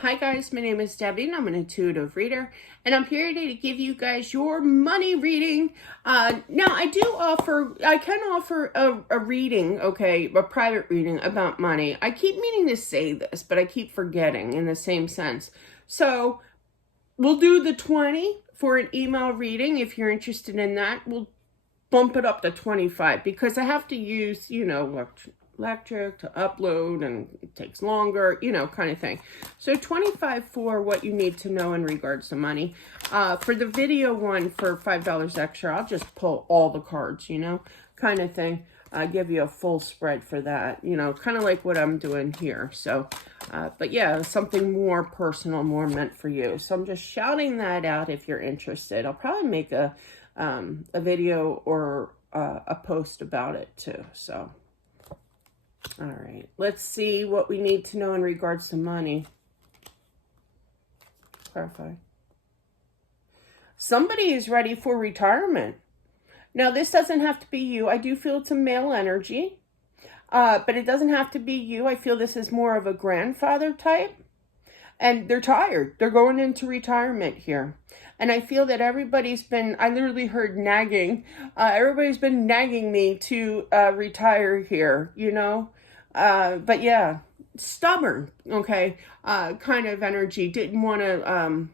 Hi guys, my name is Debbie and I'm an intuitive reader and I'm here today to give you guys your money reading. Now I can offer a reading, okay, a private reading about money. I keep meaning to say this, but I keep forgetting in the same sense. So we'll do the 20 for an email reading if you're interested in that. We'll bump it up to 25 because I have to use, electric to upload and it takes longer, kind of thing. So 25 for what you need to know in regards to money. For the video one for $5 extra, I'll just pull all the cards, kind of thing. Give you a full spread for that, kind of like what I'm doing here. So, but yeah, something more personal, more meant for you. So I'm just shouting that out if you're interested. I'll probably make a video or a post about it too. So, all right, let's see what we need to know in regards to money. Clarify. Somebody is ready for retirement. Now, this doesn't have to be you. I do feel it's a male energy, but it doesn't have to be you. I feel this is more of a grandfather type, and they're tired. They're going into retirement here. And I feel that everybody's been, I literally heard nagging. Everybody's been nagging me to retire here, But yeah, stubborn, okay, kind of energy. Didn't want to,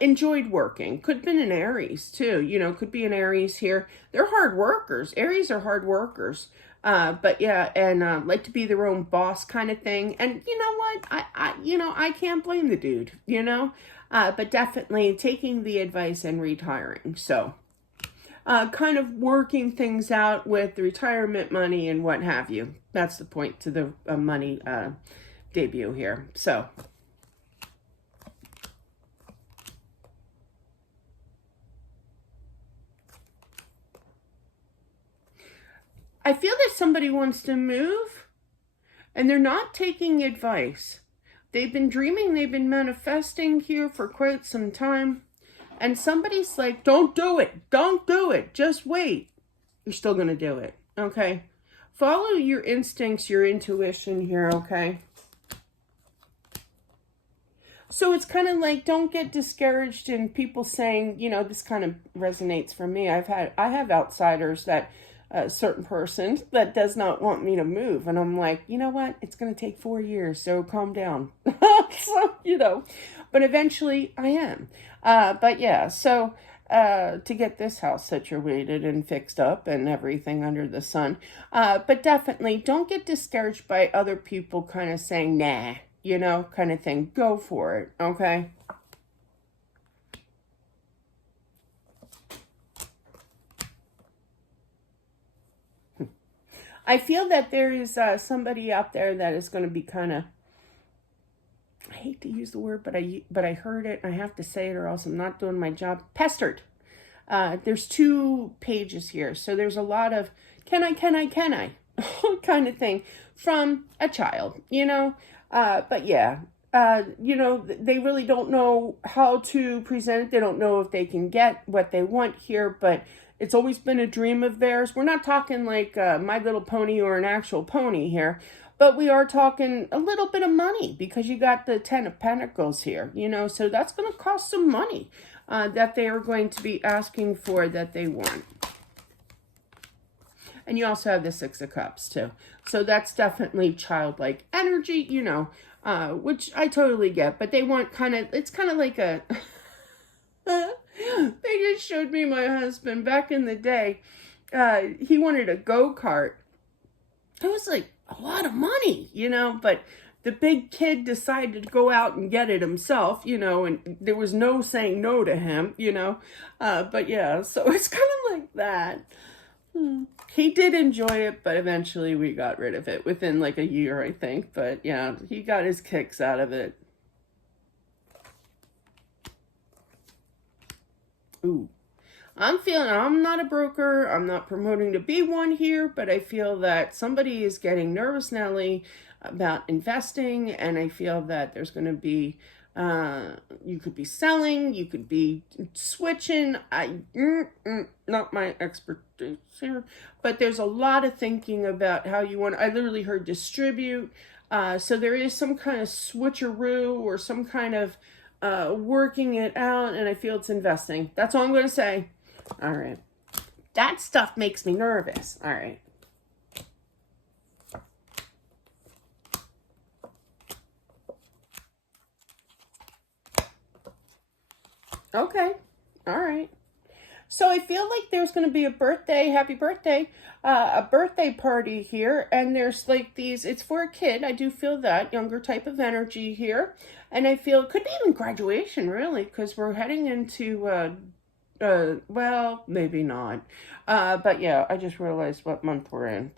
enjoyed working. Could have been an Aries too, could be an Aries here. They're hard workers. Aries are hard workers. But yeah, and like to be their own boss kind of thing. And you know what? I can't blame the dude, but definitely taking the advice and retiring. So, kind of working things out with the retirement money and what have you. That's the point to the money debut here. So, I feel that somebody wants to move and they're not taking advice. They've been dreaming, they've been manifesting here for quite some time. And somebody's like, don't do it. Don't do it. Just wait. You're still going to do it. Okay. Follow your instincts, your intuition here. Okay. So it's kind of like, don't get discouraged in people saying, this kind of resonates for me. I have outsiders that a certain person that does not want me to move. And I'm like, you know what? It's going to take 4 years. So calm down. So, but eventually I am. But yeah, so to get this house situated and fixed up and everything under the sun. But definitely don't get discouraged by other people kind of saying, nah, kind of thing. Go for it. Okay. I feel that there is somebody out there that is going to be kind of, I hate to use the word, but I heard it. I have to say it or else I'm not doing my job. Pestered. There's 2 pages here. So there's a lot of can I kind of thing from a child, But yeah, they really don't know how to present it. They don't know if they can get what they want here, but it's always been a dream of theirs. We're not talking like My Little Pony or an actual pony here, but we are talking a little bit of money because you got the 10 of Pentacles here, so that's going to cost some money that they are going to be asking for that they want. And you also have the 6 of Cups too. So that's definitely childlike energy, which I totally get, but they want it's kind of like a... They just showed me my husband back in the day. He wanted a go-kart. It was like a lot of money, but the big kid decided to go out and get it himself, and there was no saying no to him, but yeah, so it's kind of like that. He did enjoy it, but eventually we got rid of it within like a year, I think. But yeah, he got his kicks out of it. Ooh. I'm not a broker. I'm not promoting to be one here, but I feel that somebody is getting nervous, Nelly, about investing. And I feel that there's going to be, you could be selling, you could be switching. Not my expertise here, but there's a lot of thinking about how you want. I literally heard distribute. So there is some kind of switcheroo or some kind of working it out, and I feel it's investing. That's all I'm going to say. All right. That stuff makes me nervous. All right. Okay. All right. So I feel like there's going to be a birthday, happy birthday, a birthday party here. And there's like these, it's for a kid. I do feel that younger type of energy here. And I feel it could be even graduation, really, because we're heading into, well, maybe not. But yeah, I just realized what month we're in.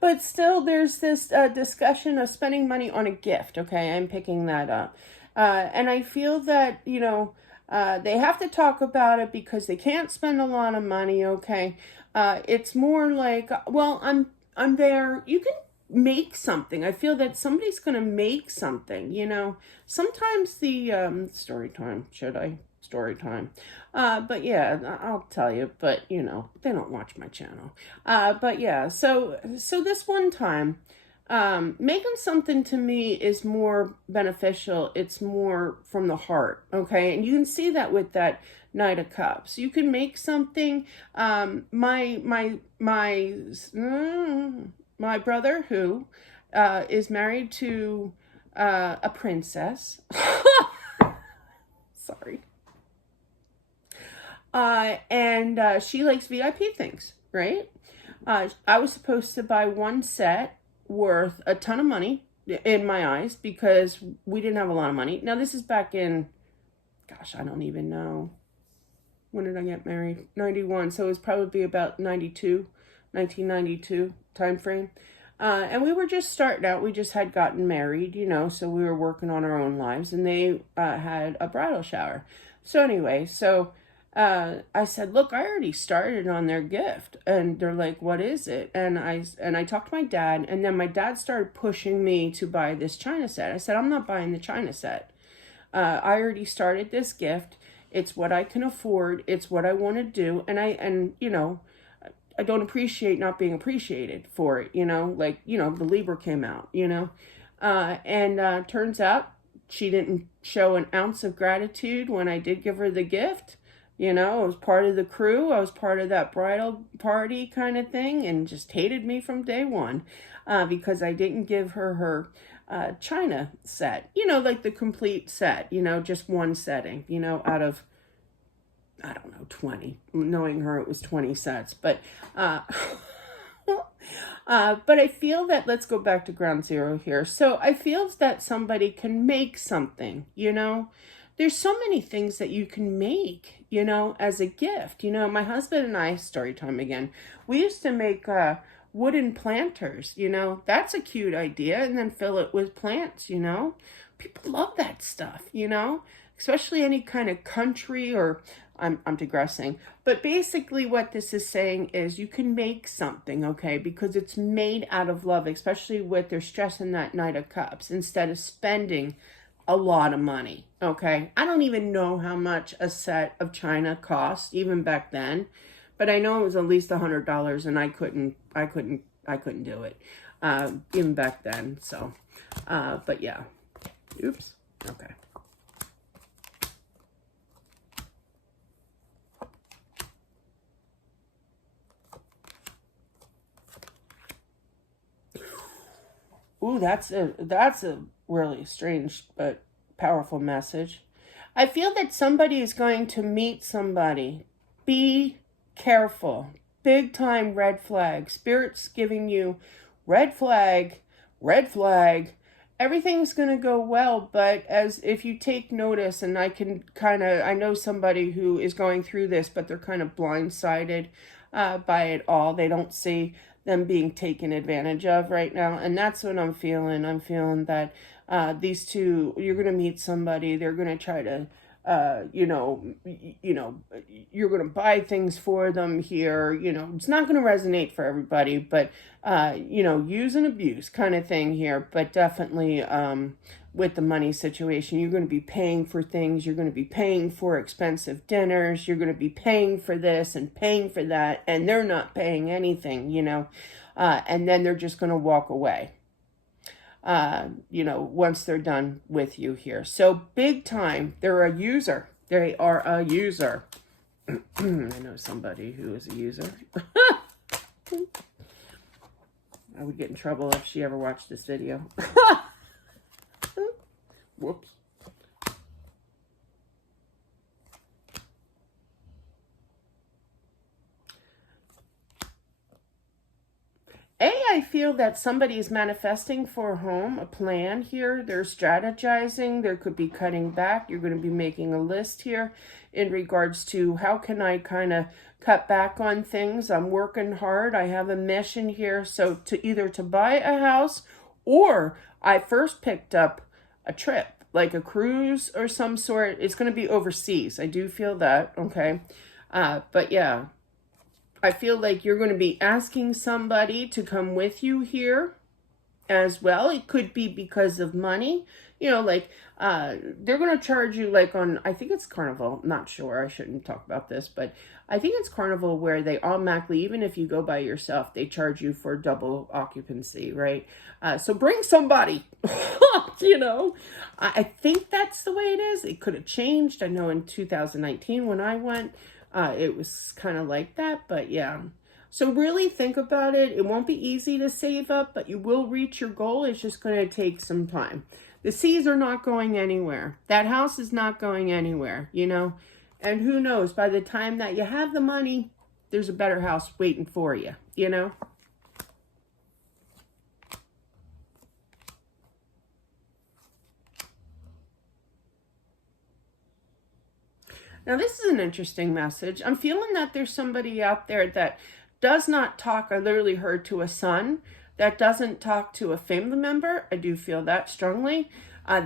But still, there's this discussion of spending money on a gift. Okay, I'm picking that up. And I feel that, they have to talk about it because they can't spend a lot of money, okay? It's more like, well, I'm there. You can make something. I feel that somebody's going to make something, Sometimes the story time, should I? Story time. But yeah, I'll tell you, but they don't watch my channel. But yeah, so this one time, making something to me is more beneficial. It's more from the heart, okay? And you can see that with that Knight of Cups. You can make something. My brother, who is married to a princess. Sorry. And she likes VIP things, right? I was supposed to buy one set worth a ton of money in my eyes because we didn't have a lot of money. Now this is back in, gosh, I don't even know. When did I get married? 91. So it was probably about 1992 time frame. And we were just starting out. We just had gotten married, so we were working on our own lives, and they had a bridal shower. So anyway, I said, look, I already started on their gift. And they're like, what is it? And I talked to my dad, and then my dad started pushing me to buy this China set. I said, I'm not buying the China set. I already started this gift. It's what I can afford. It's what I want to do. And I don't appreciate not being appreciated for it, the Libra came out, and turns out she didn't show an ounce of gratitude when I did give her the gift. I was part of the crew. I was part of that bridal party kind of thing, and just hated me from day one because I didn't give her China set, like the complete set, just one setting, out of, I don't know, 20. Knowing her, it was 20 sets. But but I feel that, let's go back to ground zero here. So I feel that somebody can make something, There's so many things that you can make, as a gift. My husband and I, story time again, we used to make wooden planters, That's a cute idea. And then fill it with plants, People love that stuff, Especially any kind of country or... I'm digressing. But basically what this is saying is you can make something, okay? Because it's made out of love, especially with they're stressing that Knight of Cups, instead of spending a lot of money, okay? I don't even know how much a set of China cost, even back then. But I know it was at least $100, and I couldn't do it, even back then. So, but yeah. Oops. Okay. Ooh, that's a really strange but powerful message. I feel that somebody is going to meet somebody. Be careful. Big time red flag. Spirit's giving you red flag, red flag. Everything's going to go well, but as if you take notice, and I know somebody who is going through this, but they're kind of blindsided by it all. They don't see them being taken advantage of right now, and that's what I'm feeling. I'm feeling that these two, you're going to meet somebody, they're going to try to you're going to buy things for them here. It's not going to resonate for everybody, but use and abuse kind of thing here. But definitely with the money situation, you're going to be paying for things. You're going to be paying for expensive dinners. You're going to be paying for this and paying for that, and they're not paying anything, and then they're just going to walk away, you know, once they're done with you here. So big time, they're a user. They are a user. I know somebody who is a user. I would get in trouble if she ever watched this video. Whoops. I feel that somebody is manifesting for a home, a plan here. They're strategizing. There could be cutting back. You're going to be making a list here in regards to how can I kind of cut back on things. I'm working hard. I have a mission here. So to either to buy a house, or I first picked up a trip, like a cruise or some sort. It's going to be overseas. I do feel that. Okay. But yeah. I feel like you're going to be asking somebody to come with you here as well. It could be because of money. You know, like, they're going to charge you like on, I think it's Carnival. I'm not sure. I shouldn't talk about this, but I think it's Carnival where they automatically, even if you go by yourself, they charge you for double occupancy, right? So bring somebody, you know. I think that's the way it is. It could have changed. I know in 2019 when I went, it was kind of like that, but yeah. So really think about it. It won't be easy to save up, but you will reach your goal. It's just going to take some time. The seas are not going anywhere. That house is not going anywhere, you know. And who knows, by the time that you have the money, there's a better house waiting for you, you know. Now, this is an interesting message. I'm feeling that there's somebody out there that does not talk. I literally heard to a son that doesn't talk to a family member. I do feel that strongly.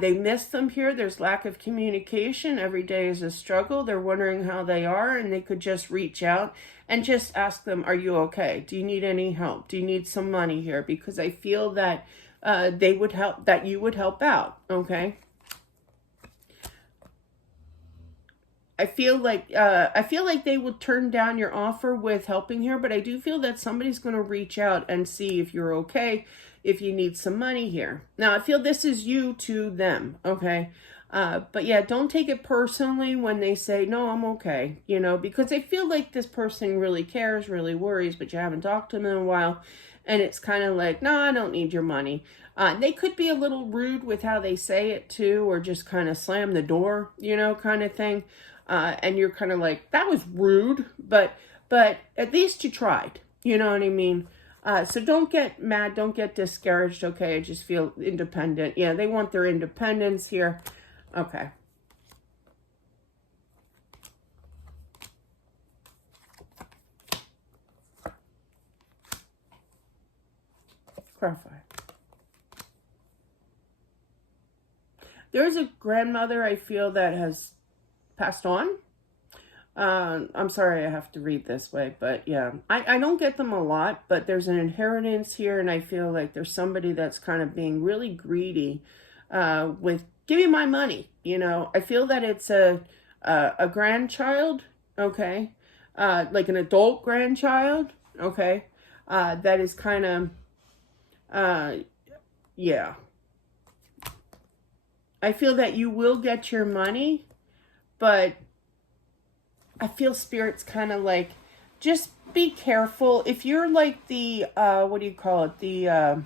They miss them here. There's lack of communication. Every day is a struggle. They're wondering how they are, and they could just reach out and just ask them, are you okay? Do you need any help? Do you need some money here? Because I feel that they would help, that you would help out, okay? I feel like they will turn down your offer with helping here, but I do feel that somebody's going to reach out and see if you're okay, if you need some money here. Now, I feel this is you to them, okay? But yeah, don't take it personally when they say, no, I'm okay, you know, because I feel like this person really cares, really worries, but you haven't talked to them in a while, and it's kind of like, no, I don't need your money. They could be a little rude with how they say it too, or just kind of slam the door, you know, kind of thing. And you're kind of like, that was rude, but at least you tried, you know what I mean? So don't get mad, don't get discouraged, okay? I just feel independent. Yeah, they want their independence here. Okay. Clarify. There's a grandmother I feel that has passed on. I'm sorry I have to read this way, but yeah, I don't get them a lot, but there's an inheritance here, and I feel like there's somebody that's kind of being really greedy with, give me my money, you know. I feel that it's a grandchild, okay, like an adult grandchild, okay, that is kind of, yeah. I feel that you will get your money, but I feel Spirit's kind of like, just be careful. If you're like the, what do you call it? The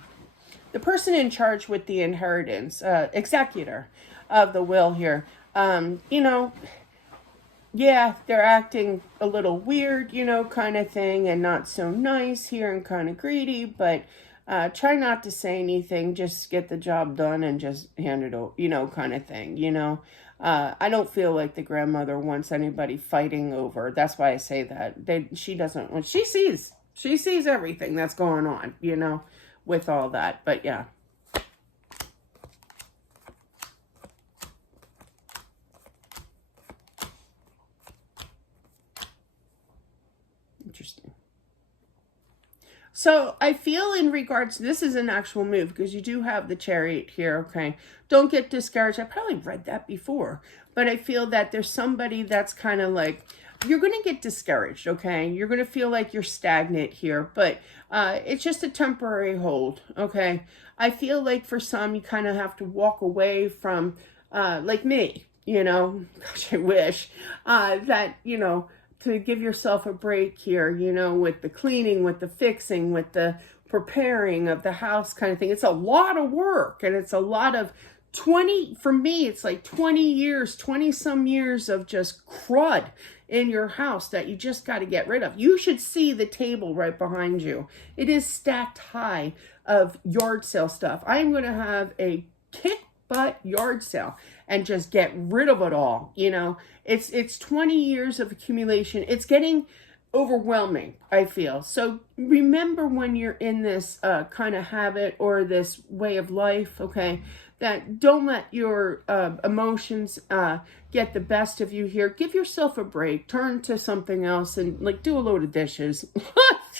person in charge with the inheritance, executor of the will here, you know, yeah, they're acting a little weird, you know, kind of thing, and not so nice here and kind of greedy, but try not to say anything. Just get the job done and just hand it over, you know, kind of thing, you know. I don't feel like the grandmother wants anybody fighting over. That's why I say that. She doesn't want, she sees everything that's going on, you know, with all that. But yeah. Interesting. So I feel in regards, this is an actual move because you do have the Chariot here, okay? Don't get discouraged. I probably read that before, but I feel that there's somebody that's kind of like, you're going to get discouraged, okay? You're going to feel like you're stagnant here, but it's just a temporary hold, okay? I feel like for some, you kind of have to walk away from, like me, you know, gosh, I wish, that, you know, to give yourself a break here, you know, with the cleaning, with the fixing, with the preparing of the house kind of thing. It's a lot of work, and it's a lot of 20, for me, it's like 20 years, 20 some years of just crud in your house that you just got to get rid of. You should see the table right behind you. It is stacked high of yard sale stuff. I am going to have a kick butt yard sale and just get rid of it all. You know, it's 20 years of accumulation. It's getting overwhelming, I feel. So remember, when you're in this kind of habit or this way of life, okay, that don't let your emotions get the best of you here. Give yourself a break. Turn to something else and like do a load of dishes,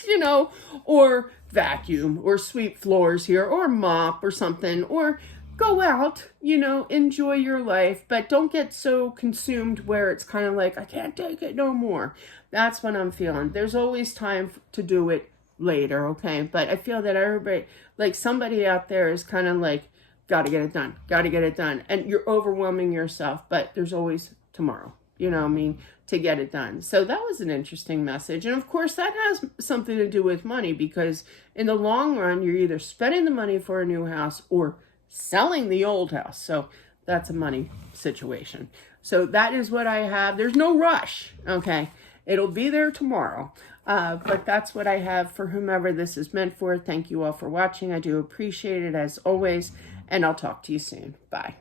you know, or vacuum or sweep floors here or mop or something, or go out, you know, enjoy your life, but don't get so consumed where it's kind of like, I can't take it no more. That's what I'm feeling. There's always time to do it later, okay? But I feel that everybody, like somebody out there is kind of like, got to get it done, got to get it done. And you're overwhelming yourself, but there's always tomorrow, you know what I mean, to get it done. So that was an interesting message. And of course, that has something to do with money, because in the long run, you're either spending the money for a new house or selling the old house. So that's a money situation. So that is what I have. There's no rush, okay? It'll be there tomorrow. But that's what I have for whomever this is meant for. Thank you all for watching. I do appreciate it as always. And I'll talk to you soon. Bye.